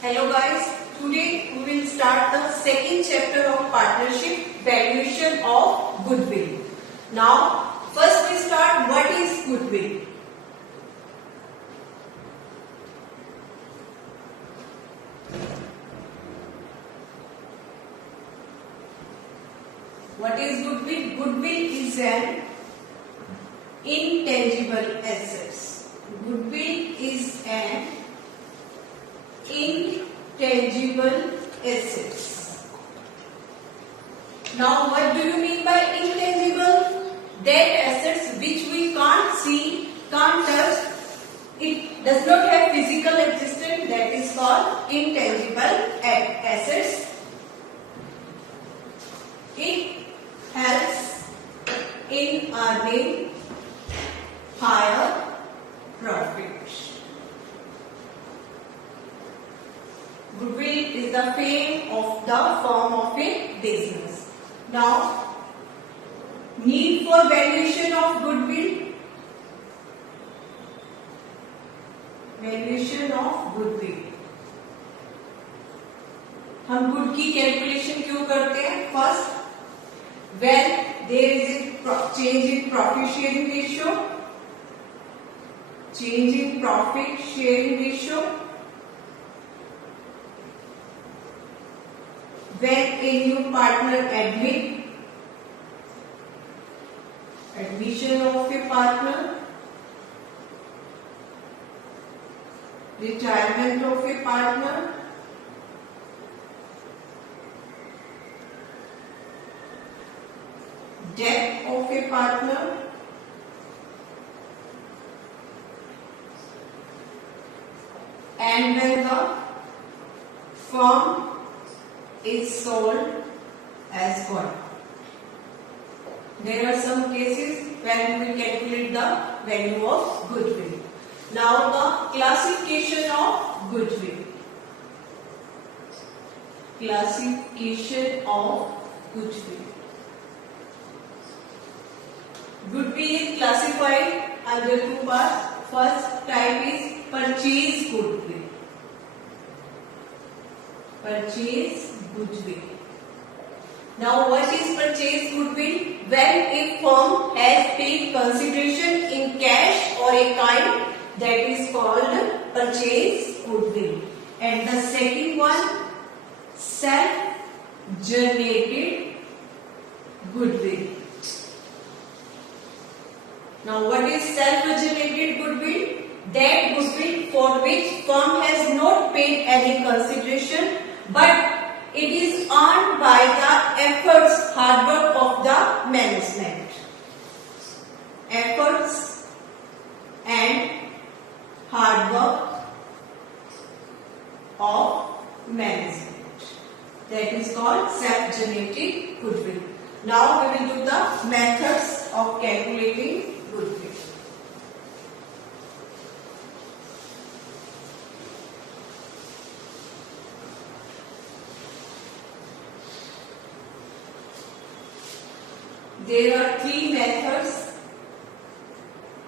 Hello guys, today we will start the second chapter of partnership, valuation of goodwill. Now, first we start what is goodwill. What is goodwill? Goodwill is an intangible assets. Goodwill is an intangible assets. Now what do you mean by intangible? That assets which we can't see, can't touch, it does not have physical existence, that is called intangible assets. It helps in earning higher profit. Goodwill is the fame of the firm of a business. Now, need for valuation of goodwill. Valuation of goodwill. हम good की calculation क्यों करते हैं? First, when there is a change in profit sharing ratio, change in profit sharing ratio, when a new partner admission of a partner, retirement of a partner, death of a partner, and when the firm is sold as one. There are some cases when we calculate the value of goodwill. Now the classification of goodwill. Classification of goodwill. Goodwill is classified under two parts. First type is purchase goodwill. Purchase goodwill. Now what is purchase goodwill? When a firm has paid consideration in cash or a kind, that is called purchase goodwill. And the second one, self-generated goodwill. Now what is self-generated goodwill? That goodwill for which firm has not paid any consideration, but it is earned by the efforts, hard work of the management. Efforts and hard work of management. That is called self-generated goodwill. Now we will do the methods of calculating goodwill. There are three methods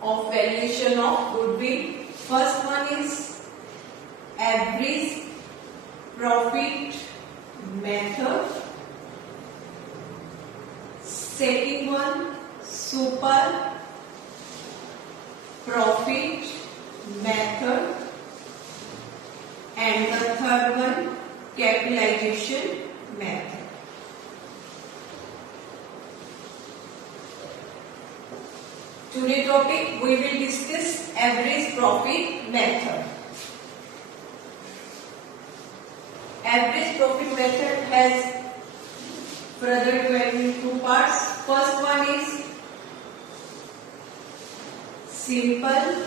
of valuation of goodwill. First one is average profit method. Second one, super profit method. And the third one, capitalization method. Today's topic we will discuss average profit method. Average profit method has further divided into two parts. First one is simple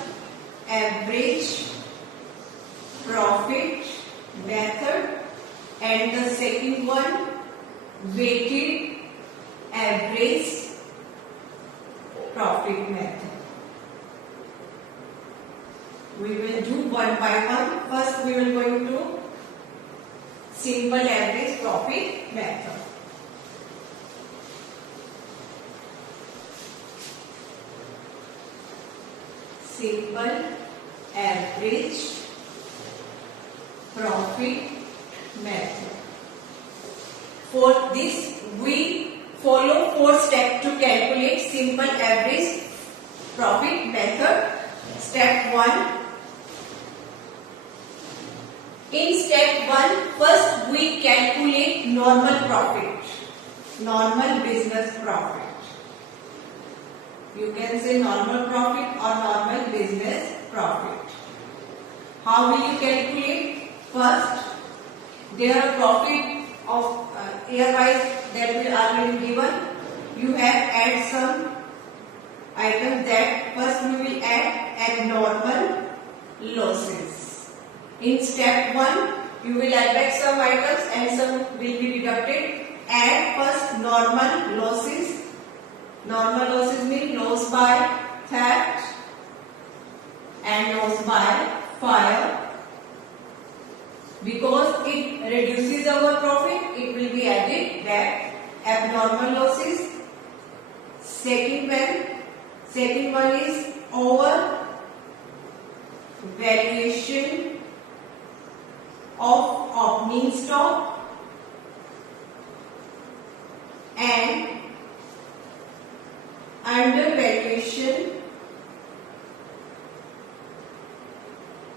average profit method, and the second one weighted average profit method. We will do one by one. First we will go into simple average profit method. Simple average profit method. For this, we follow 4 steps to calculate simple average profit method. Step 1. In step 1, first we calculate normal profit, normal business profit. You can say normal profit or normal business profit. How will you calculate? First, their profit of year-wise that will already given. You have add some items that first we will add abnormal losses. In step 1, you will add back some items and some will be deducted. Add first normal losses. Normal losses mean loss by theft and loss by fire. Because it reduces our profit, it will be added back. Abnormal losses. Second one is over valuation of opening stock and undervaluation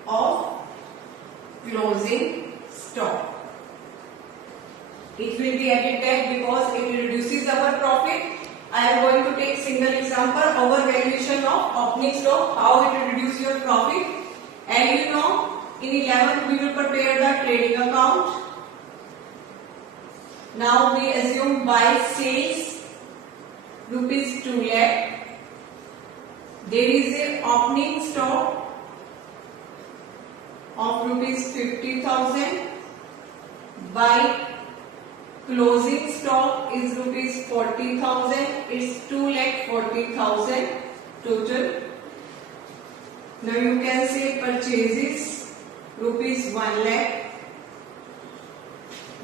of closing stock. It will be added back because it reduces our profit. I am going to take single example, overvaluation of opening stock, how it will reduce your profit. And you know, in 11th we will prepare the trading account. Now we assume by sales rupees 2 lakh. There is a opening stock of rupees 50,000. By closing stock is rupees 40,000. It's 2,40,000 total. Now you can say purchases rupees 1 lakh.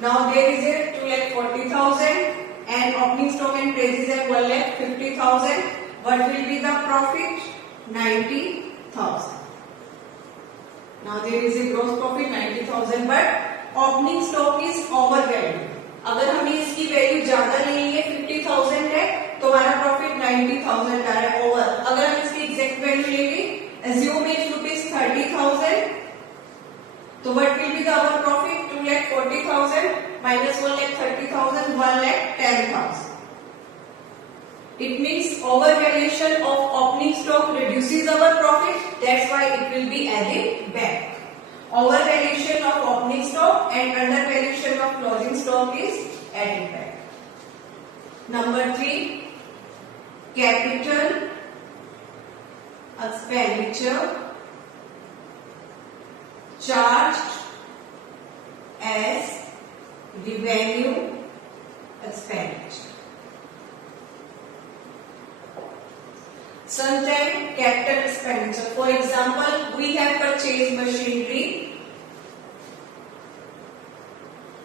Now there is a 2,40,000 and opening stock and prices at 1,50,000. What will be the profit? 90,000. Now there is a gross profit 90,000, but opening stock is overvalued. अगर हमें इसकी value ज्यादा लेनी है 50,000 है तो हमारा profit 90,000 का है ओवर. अगर हम इसकी एग्जैक्ट वैल्यू लेंगे assume is rupees 30,000, तो what will be the our profit? 2,40,000 minus 1,30,000, 1,10,000. It means overvaluation of opening stock reduces our profit. That's why it will be added back. Overvaluation of opening stock and undervaluation of closing stock is added back. Number 3, capital expenditure charged as revenue expenditure. Sometimes capital expenditure. For example, we have purchased machinery.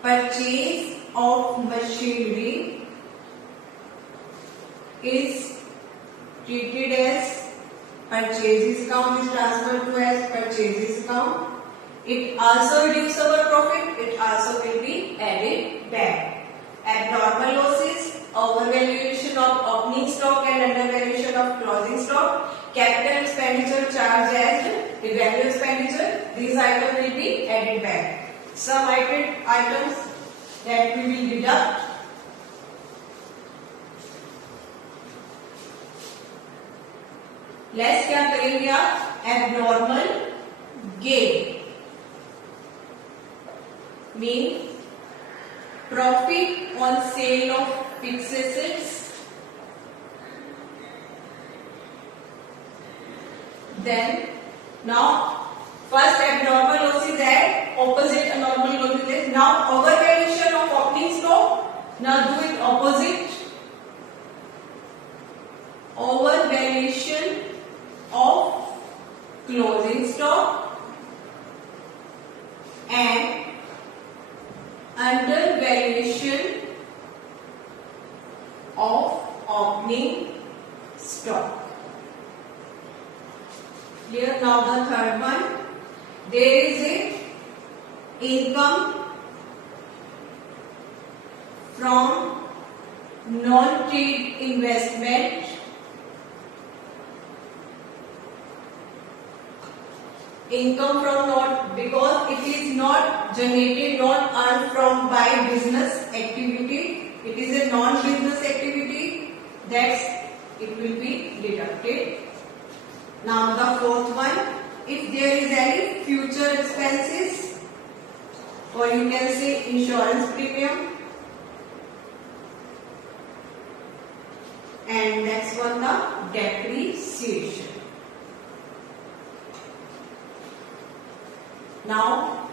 Purchase of machinery is treated as purchases account, is transferred to as purchases account. It also reduces our profit. It also will be added back. Abnormal losses, overvaluation of opening stock and undervaluation of closing stock, capital expenditure charged as revenue expenditure. These items will be added back. Some items that we will deduct. Less क्या करेंगे आप? Abnormal gain mean profit on sale of fixed assets. Then now first abnormal loss is at opposite abnormal loss is now overvaluation of opening stock. Now do it opposite. Overvaluation of closing stock and undervaluation of opening stock. Clear? Now the third one, there is a income from non-trade investment, income from not, because it is not generated, not earned from by business activity, it is a non-business activity, that's it will be deducted. Now the fourth one, if there is any future expenses, or you can say insurance premium, and next one the depreciation. Now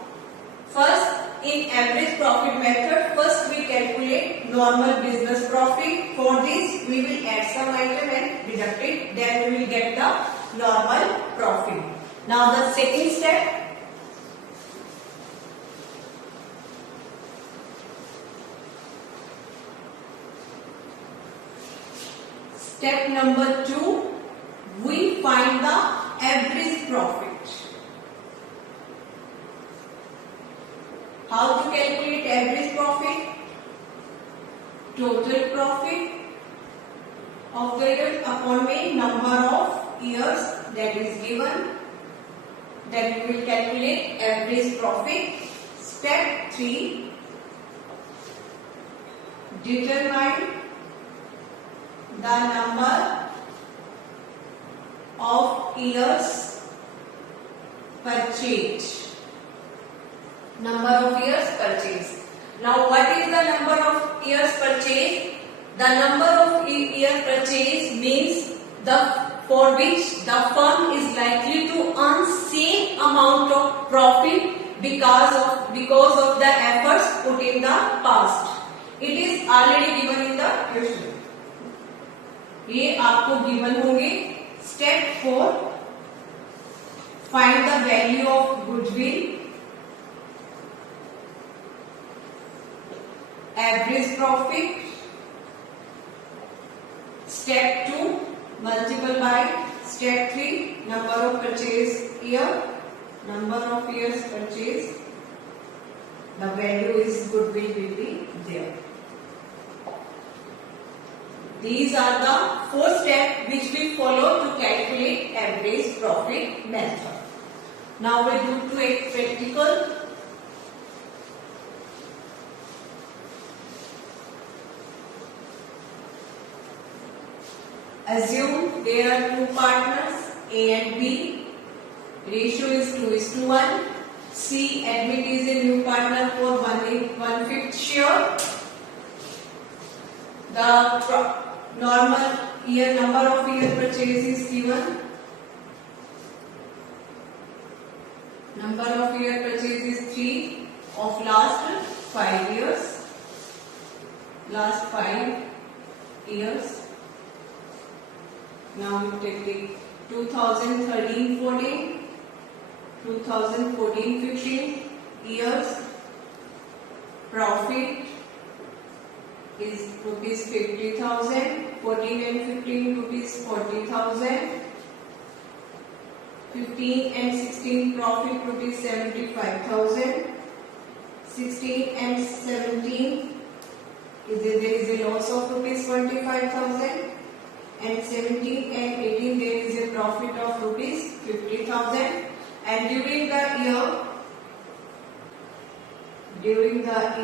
first, in average profit method, first we calculate normal business profit. For this we will add some item and deduct it, then we will get the normal profit. Now the second step, step number 2, we find the average profit. How to calculate average profit? Total profit of the year upon the number of years that is given. Then we will calculate average profit. Step 3, determine the number of years purchased. Number of years purchased. Now what is the number of years purchased? The number of years purchased means for which the firm is likely to earn same amount of profit because of the efforts put in the past. It is already given in the question. ये आपको given होंगे. Step 4, find the value of goodwill. Average profit. Step 2, multiple by. Step 3, number of purchase year, number of years purchase. The value is goodwill will be there. These are the 4 steps which we follow to calculate average profit method. Now we do to a practical. Assume there are 2 partners, A and B. Ratio is 2:1. C, admit is a new partner for 1/5 share. The normal year number of year purchase is given. Number of year purchase is 3 of last 5 years. Last 5 years. Now we take the 2013-14, 2014-15 years. Profit is rupees 50,000, 14 and 15 rupees 40,000, 15 and 16 profit rupees 75,000, 16 and 17 there is a loss of rupees 25,000, and 17 and 18 there is a profit of rupees 50,000, and during the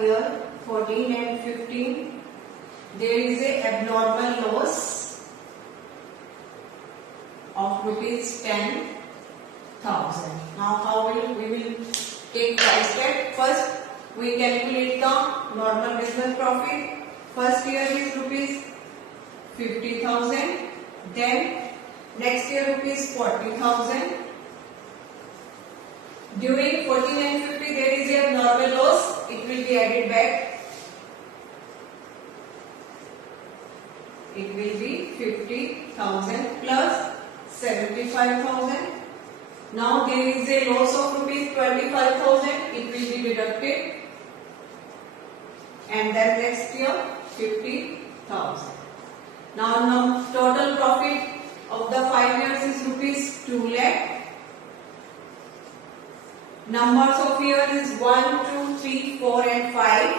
year 14 and 15 there is a abnormal loss of rupees 10,000. Now how we will take the step? First we calculate the normal business profit. First year is rupees 50,000, then next year rupees 40,000. During 14 and 50 there is a normal loss, it will be added back. It will be 50,000 plus 75,000. Now there is a loss of rupees 25,000, it will be deducted, and then next year 50,000. Now total profit of the 5 years is rupees 2 lakh. Numbers of years is 1, 2, 3, 4 and 5.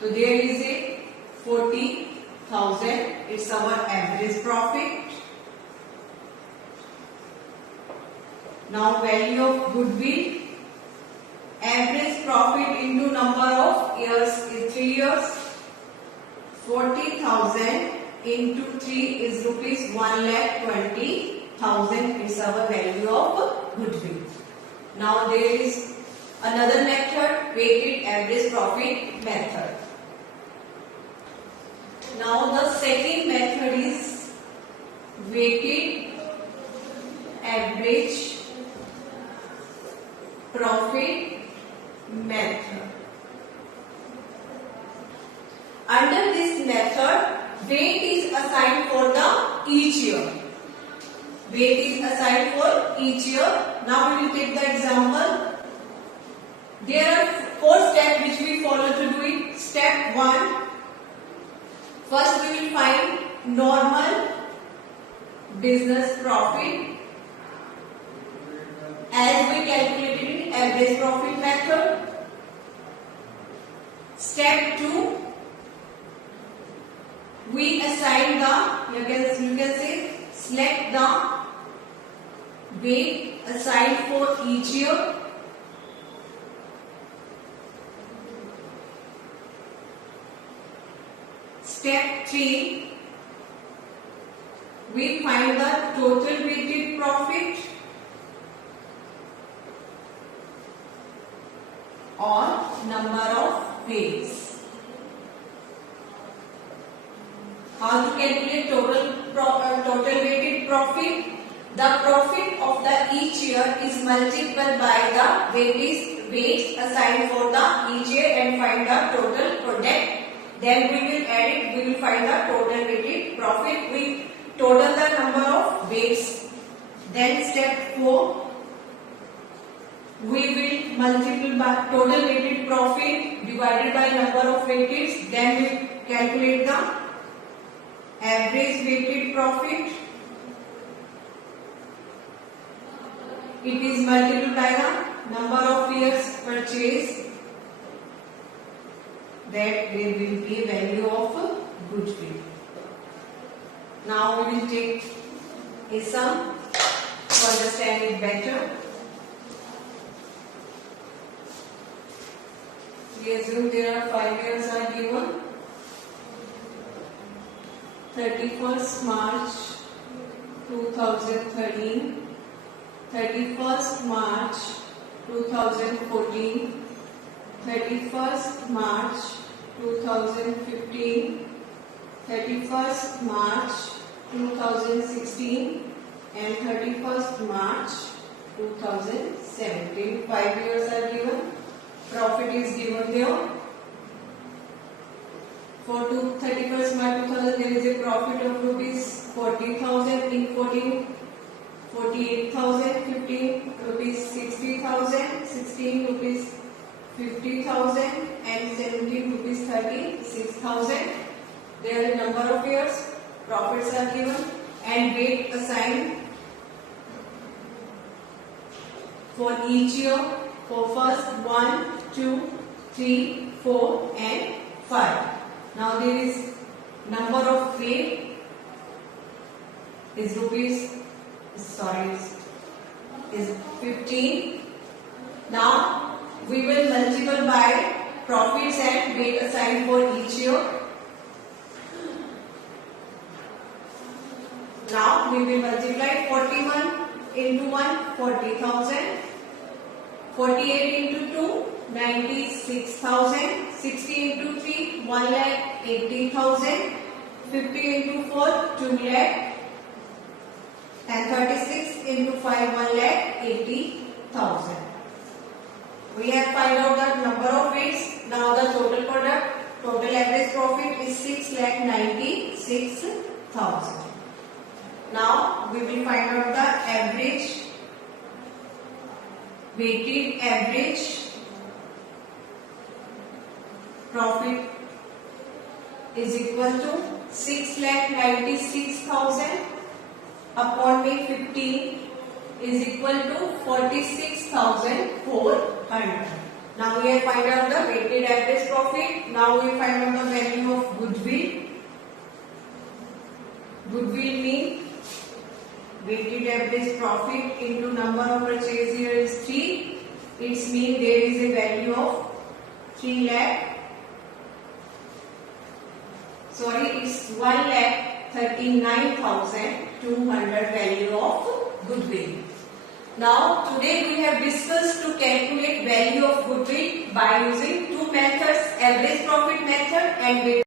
So there is a 40,000. It's our average profit. Now value of goodwill. Average profit into number of years is 3 years. 40,000 into 3 is rupees 1,20,000. It's our value of goodwill. Now there is another method, weighted average profit method. Now the second method is weighted average profit method. Under this method, weight is assigned for the each year. Weight is assigned for each year. Now we will take the example. There are 4 steps which we follow to do it. Step 1. First we will find normal business profit as we calculated in average profit method. Step 2. We assign the, you can say, select the weight assigned for each year. Step 3. We find the total weighted profit or number of weights. How to calculate total weighted profit? The profit of the each year is multiplied by the weights assigned for the each year and find the total product. Then we will add it. We will find the total weighted profit. We total the number of weights. Then step 4. We will multiply by total weighted profit divided by number of weights. Then we calculate the average weighted profit. It is multiplied by the number of years purchased. That there will be a value of goodwill. Now we will take a sum to understand it better. We assume there are 5 years are given. 31st March 2013, 31st March 2014, 31st March 2015, 31st March 2016 and 31st March 2017. 5 years are given. Profit is given there. For 31st March 2000 there is a profit of rupees 40,000, in 14 48,000, 15 rupees 60,000, 16 rupees 50,000 and 17 rupees 36,000. There are a number of years, profits are given and weight assigned for each year for first 1, 2, 3, 4 and 5. Now there is number of weight is 15. Now we will multiply by profits and weight assigned for each year. Now we will multiply 41 into 1, 40,000. 48 into 2, 96,000. 60 into 3, 1,80,000. 50 into 4, 2 lakh. And 36 into 5, 1,80,000. We have find out the number of weights. Now the total product, total average profit is 6,96,000. Now we will find out the average, weighted average profit is equal to 6,96,000 upon 15 is equal to 46,400. Now we have find out the weighted average profit. Now we find out the value of goodwill. Goodwill means weighted average profit into number of purchase year is 3. It means there is a value of 3 lakh. Sorry, it's 1,39,200 value of goodwill. Now today we have discussed to calculate value of goodwill by using two methods, average profit method and weighted